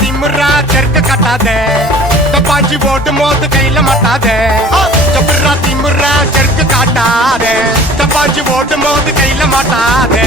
திமுறா தெற்க கட்டாதே தப்பாஞ்சி போட்டு மோத்து கையில மாட்டாதே சப்புறா திமுறா தெற்க காட்டாதே தப்பாஞ்சி போட்டு மோத்து கையில மாட்டாதே